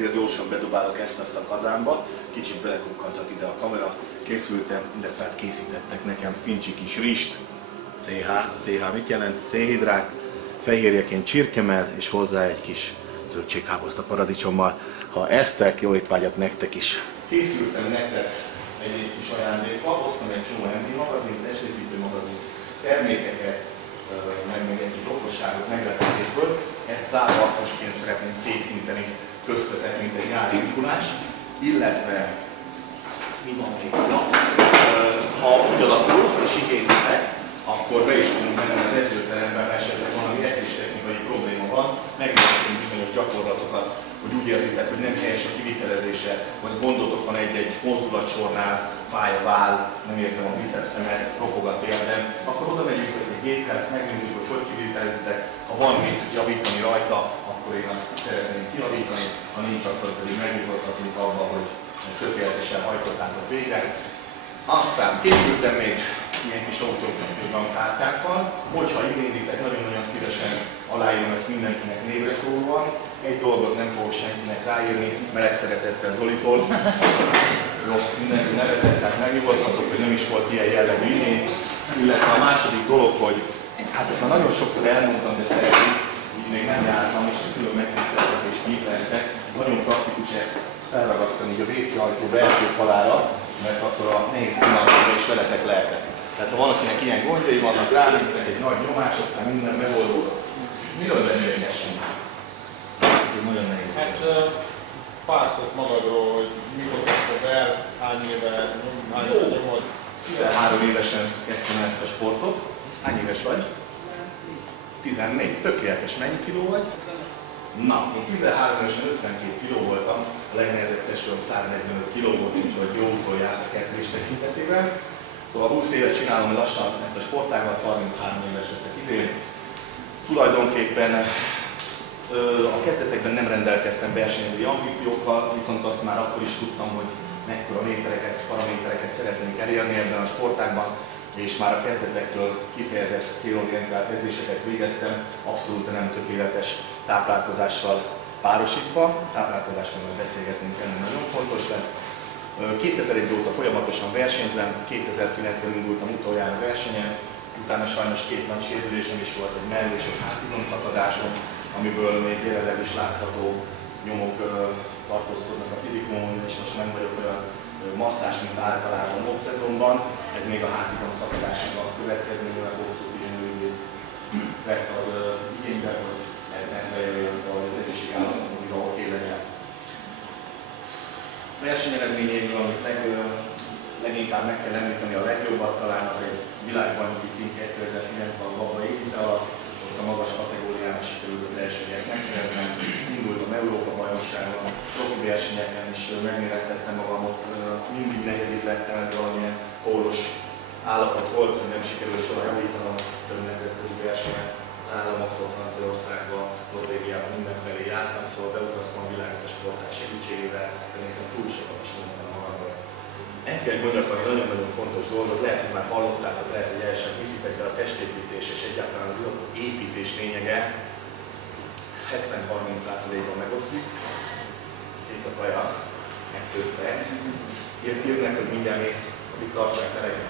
ezért gyorsan bedobálok ezt a kazánba, kicsit belekukkanthat ide a kamera. Készültem, illetve hát készítettek nekem fincsi kis rist, CH. A CH mit jelent? Szénhidrát, fehérjeként csirkemell, és hozzá egy kis zöldségkáposzta paradicsommal. Ha eztek, jó étvágyat nektek is! Készültem nektek egy kis ajándékkal, hoztam egy csomó MD magazint, testépítő magazint, termékeket, meg egy okosságot meglepetésből. Ezt szállartosként szeretném széthinteni köztetek, mint egy nyári Mikulás, illetve mi van még? Ja. Ha úgy alakul és igénylitek, akkor be is fogunk menni az edzőteremben, ha esetleg valami edzéstechnikai probléma van, megnézhetünk bizonyos gyakorlatokat, hogy úgy érzitek, hogy nem helyes a kivitelezése, vagy gondotok van egy mozdulatsornál, fáj a váll, nem érzem a bicepszemet, ropog a térdem, akkor oda megyünk egy géphez, megnézzük, hogy kivitelezitek. Ha van mit javítani rajta, akkor én azt szeretném kijavítani, ha nincs, akkor pedig megnyugodhatunk abban, hogy ezt tökéletesen hajtottátok végre. Aztán készültem még ilyen kis autogramkártyákkal, hogyha igénylitek, nagyon-nagyon szívesen aláírom ezt mindenkinek névre szólóan. Egy dolgot nem fogok senkinek ráírni, meleg szeretettel Zolitól. Jó, mindenki nevetett, tehát megnyugodhatok, hogy nem is volt ilyen jellegű igény. Illetve a második dolog, hogy hát ezt már nagyon sokszor elmondtam, de szeretnék, így még nem jártam, és ezt külön megtiszteltek és kiíteltek. Nagyon praktikus ezt felragasztani a WC ajtó belső falára, mert akkor a nehéz pillanatokban is veletek lehetek. Tehát ha valakinek ilyen gondjai vannak, ránéztek egy nagy nyomás, aztán minden megoldódott. Miről beszélgessünk? Ez egy nagyon nehéz. Hát pár szót magadról, hogy mikor kezdted el, hány éve nyomod? 13 évesen kezdtem ezt a sportot. Hány éves vagy? 14. Tökéletes. Mennyi kiló vagy? Na, én 13 évesen 52 kiló voltam, a legnehezebb tesóm 145 kiló volt, úgyhogy jó úton jársz a kezdés tekintetében. Szóval 20 évet csinálom lassan ezt a sportágat, 33 éves leszek idén. Tulajdonképpen a kezdetekben nem rendelkeztem versenyzői ambíciókkal, viszont azt már akkor is tudtam, hogy mekkora métereket, paramétereket szeretnék elérni ebben a sportágban, és már a kezdetektől kifejezett célorientált edzéseket végeztem, abszolút nem tökéletes táplálkozással párosítva. A táplálkozásról majd beszélgetünk, ennél nagyon fontos lesz. 2001 óta folyamatosan versenyzem, 2009-ben indultam utoljára versenyen, utána sajnos 2 nagy sérülésem is volt, egy mell- és egy hátizomszakadásom, amiből még jelenleg is látható nyomok tartózkodnak a fizikumon, és most nem vagyok olyan masszás, mint általában off-szezonban. Ez még a hátizomszakadásnak a következménye, mert hosszú pihenőidőt vett az igénybe, hogy ez rendbe jöjjön, szóval az egészségállapotom újra oké legyen. Versenyeredményéből, amit leginkább meg kell említeni, a legjobbat talán az egy világbajnoki cím 2009-ben a Gabba égisze alatt, ott a magas kategóriában sikerült az első helyet megszereznem. Indultam Európa-bajnokságon, profi versenyeken is megmérettettem magam, ott mindig negyedik lettem, ez valamilyen pólos állapot volt, hogy nem sikerült soha javítanom több nemzetközi versenyen. Az államoktól Franciaországba, Norvégiába mindenfelé jártam, szóval beutaztam a világot a sporták segítségével, szerintem túl sokat is mondtam magamról. El kell mondjak valami nagyon-nagyon fontos dolgot, lehet, hogy már hallottátok, lehet, hogy el sem hiszitek, de a testépítés és egyáltalán az építés lényege 70-30%-ban megoszlik. Kész a kaja, megfőztek. Írnek, hogy mindjárt mész, addig tartsák melegen.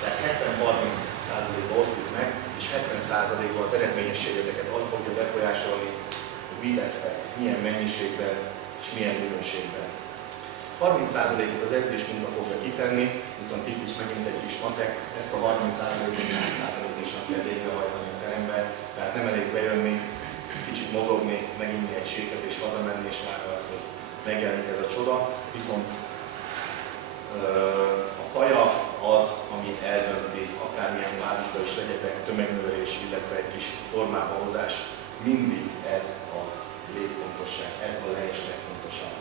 Tehát 70-30%-ba osztjuk meg, és 70%-ban az eredményességeteket az fogja befolyásolni, hogy mit esztek, milyen mennyiségben és milyen minőségben. 30%-ot az edzésmunka fogja kitenni, viszont itt is megint egy kis matek, ezt a 30%-ot 100%-osan kell végrehajtani a teremben, tehát nem elég bejönni, kicsit mozogni, meginni egy séket és hazamenni, és már az, hogy megjelenik ez a csoda, viszont a kaja az, ami eldönti, akármilyen fázisban is legyetek, tömegnövelés, illetve egy kis formába hozás, mindig ez a létfontosság, ez a legfontosabb.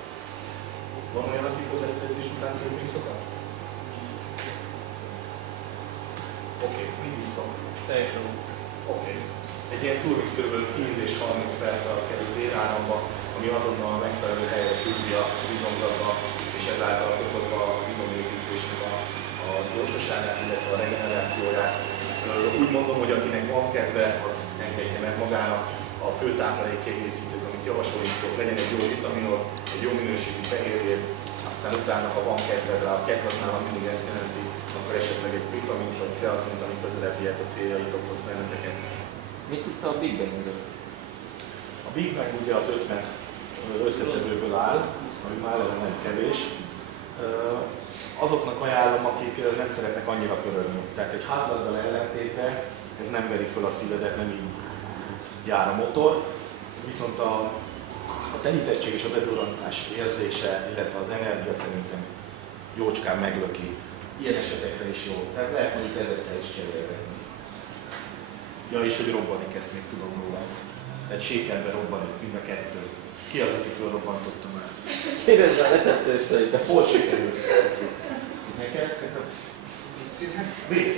Van olyan, aki fog ezt edzés után turmixokat? Oké, mit isztok? Teljesen. Oké. Egy ilyen turmix kb. 10 és 30 perc alatt kerül déláramba, ami azonnal a megfelelő helyre küldi az izomzatba, és ezáltal fokozva az izomépítésnek a gyorsaságát, illetve a regenerációját. Úgy mondom, hogy akinek van kedve, az engedje meg magának. A fő táplálékkiegészítők, amit javasoljuk, legyen egy jó vitaminod, egy jó fehérjét, aztán utána, ha van kedved rá, a kettlapnál mindig ezt jelenti, akkor esetleg egy vitamint vagy kreatint, ami közelebb vihet a céljaitokhoz benneteket. Mit tudsz a Big Bangről? A Big Bang ugye az 50 összetevőből áll, ami már nem kevés. Azoknak ajánlom, akik nem szeretnek annyira pörögni. Tehát egy hátladdal ellentétben ez nem veri föl a szívedet, nem így jár a motor, viszont a telítettség és a bedurrantás érzése, illetve az energia szerintem jócskán meglöki. Ilyen esetekre is jó. Tehát lehet mondjuk ezekkel is cserélgetni. Ja, és hogy robbanik, ezt még tudom róla. Tehát sékelben robbanik, mind a kettő. Ki az, aki fölrobbantotta már? Kérdezd a recepciósaidat. Hol sikerült? Neked? Vicc.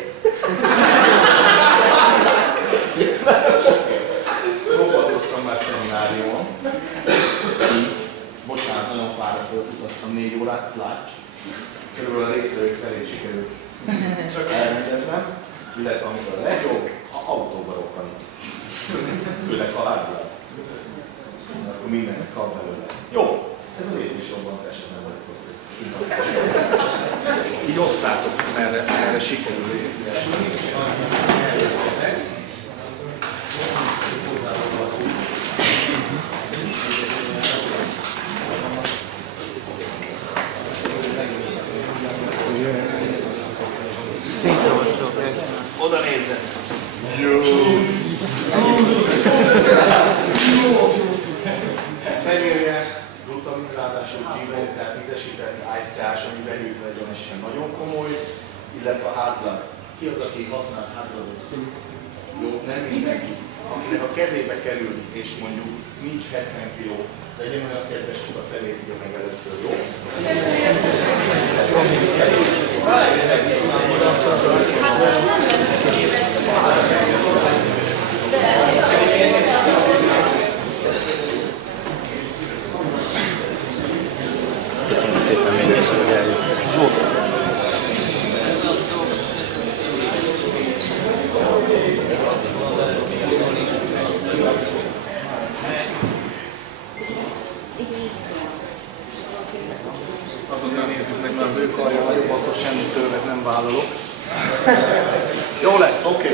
Robbantottam már szemináriumon. Bocsánat, nagyon fáradt volt, utaztam 4 órát, plács. Körülbelül a résztvevők felé sikerült csak elrendeznem, illetve amikor a legjobb, ha autóba robbanik. Főleg ha hátulát. Akkor mindennek kap belőle. Jó, ez a WC-s robbantás, ez nem volt rossz. Így osszátok, merre sikerül létszíves. Oda nézzen! Jó! Ez fehérje, glutamin, ráadásul G-Bone, tehát ízesített ice-teás, ami behűtve egyenesen nagyon komoly, illetve a hátlag. Ki az, aki használ hátlagot? Jó, nem mindenki. Akinek a kezébe kerül, és mondjuk nincs 70 kg, legyen olyan kedves, csak a felét írja meg először, jó? Köszönöm szépen még egyszer, hogy eljött. Azonnal nézzük meg, mert az ő karja nagyobb, akkor semmit tőled nem vállalok. Jó lesz, oké.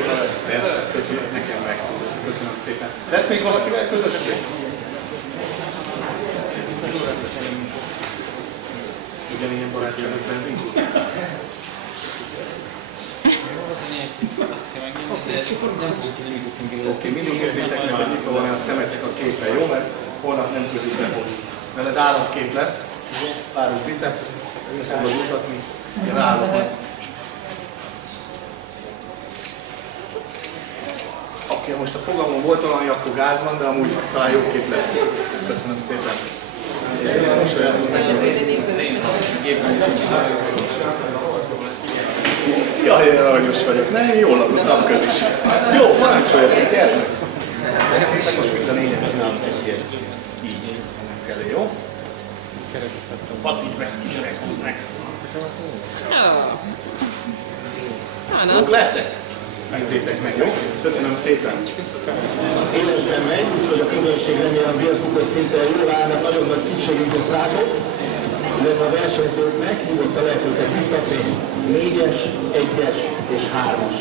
Persze, köszönöm nekem meg. Köszönöm szépen. Lesz még valakivel közösség? Ugyanilyen barátságok benzinkút? Oké, mindig nézzétek meg, hogy itt van a szemetek a képen, jó? Mert holnap nem tudjuk behozni. Veled állatkép lesz, páros biceps, én fogod mutatni, én ráállok meg. Oké, most a fogalmon volt valami, akkor gáz van, de amúgy talán jó kép lesz. Köszönöm szépen. Jaj, aranyos vagyok. Ne, én jól lakottam közis. Jó, parancsoljatok, gyertek! Most mind a négyen csinálunk egy ilyet. Így, ennek elé, jó? Pattíts meg, kis öreg, húzd meg! Jók lettek? Nézzétek meg, jó? Köszönöm szépen! Élesben megy, úgyhogy a közönség remélem az vérszukor szinten jól állnak, nagyon nagy szükségünk lesz rátok, illetve a versenyzőknek nyugodtan lehet őket biztatni 4-es, 1-es és 3-as.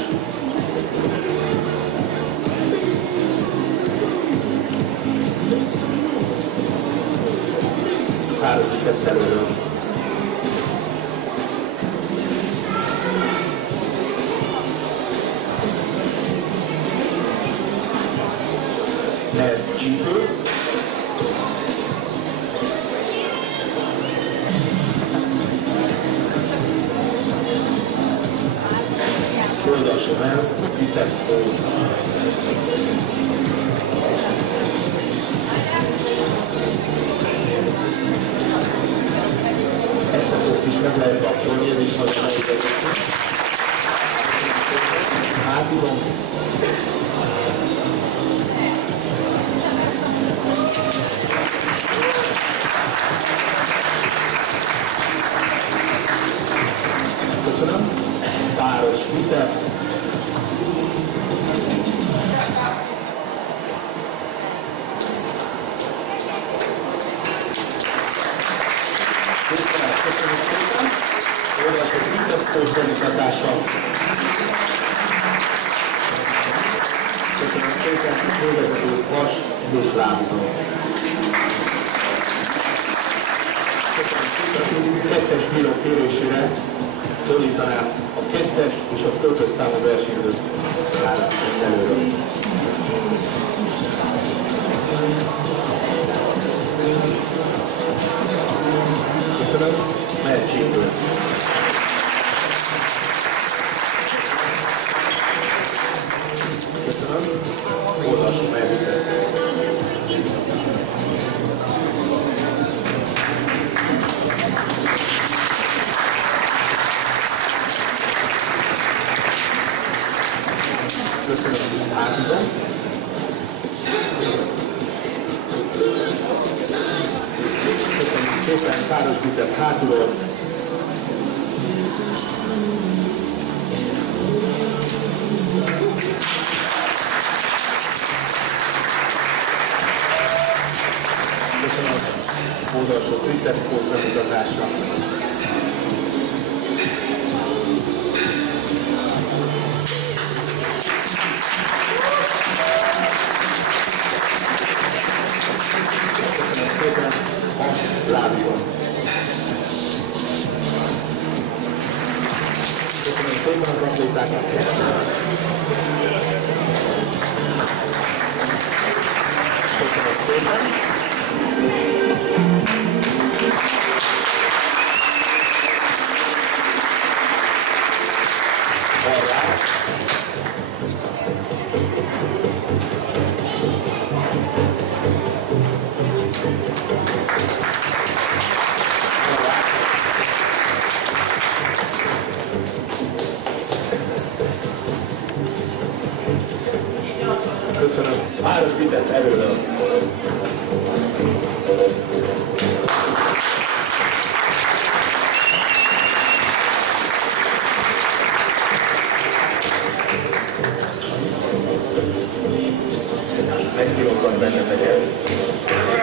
Páros biceps előről. Mert csípő. Oldalsóvel, biceps fold. Ezt a pót is meg lehet kapcsolni, ez is nagyon nehéz. Hátulom. Köszönöm. Páros biceps. Köszönjük szépen! Óriási bicepszós bemutatása. Köszönöm szépen, végezetül Vas és László. Köszönöm szépen, 2-es bíró kérésére szólítanám a 2-es és a 5-ös számú versenyzőt előről. Köszönöm, mehet Csípő. Köszönöm, olvasom elvizet. Köszönöm, átizom. Köszönjük szépen, páros biceps hátulról. Köszönöm az oldalsó triceps bemutatásra. Köszönöm szépen, has lábizom. Köszönöm szépen az atlétákat. Köszönöm szépen. Köszönöm. Páros biceps erőről. Megkívottan benneteket.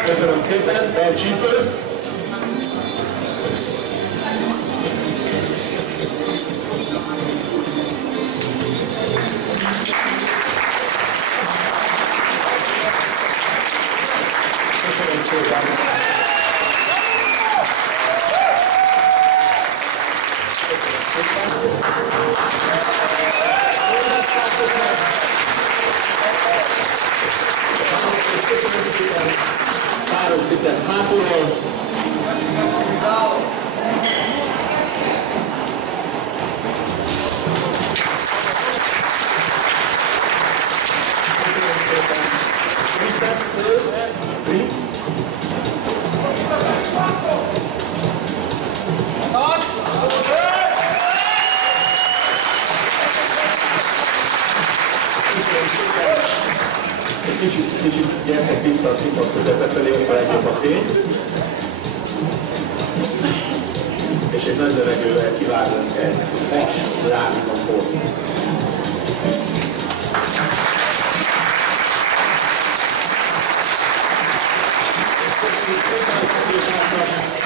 Köszönöm szépen, belcsípő. Köszönöm szépen. Páros biceps hátulról. Kicsit gyertek vissza a szipak közepe felé, akkor legjobb a fény. És egy nagy levegővel kivárunk egy has lábizomból. Köszönjük szépen a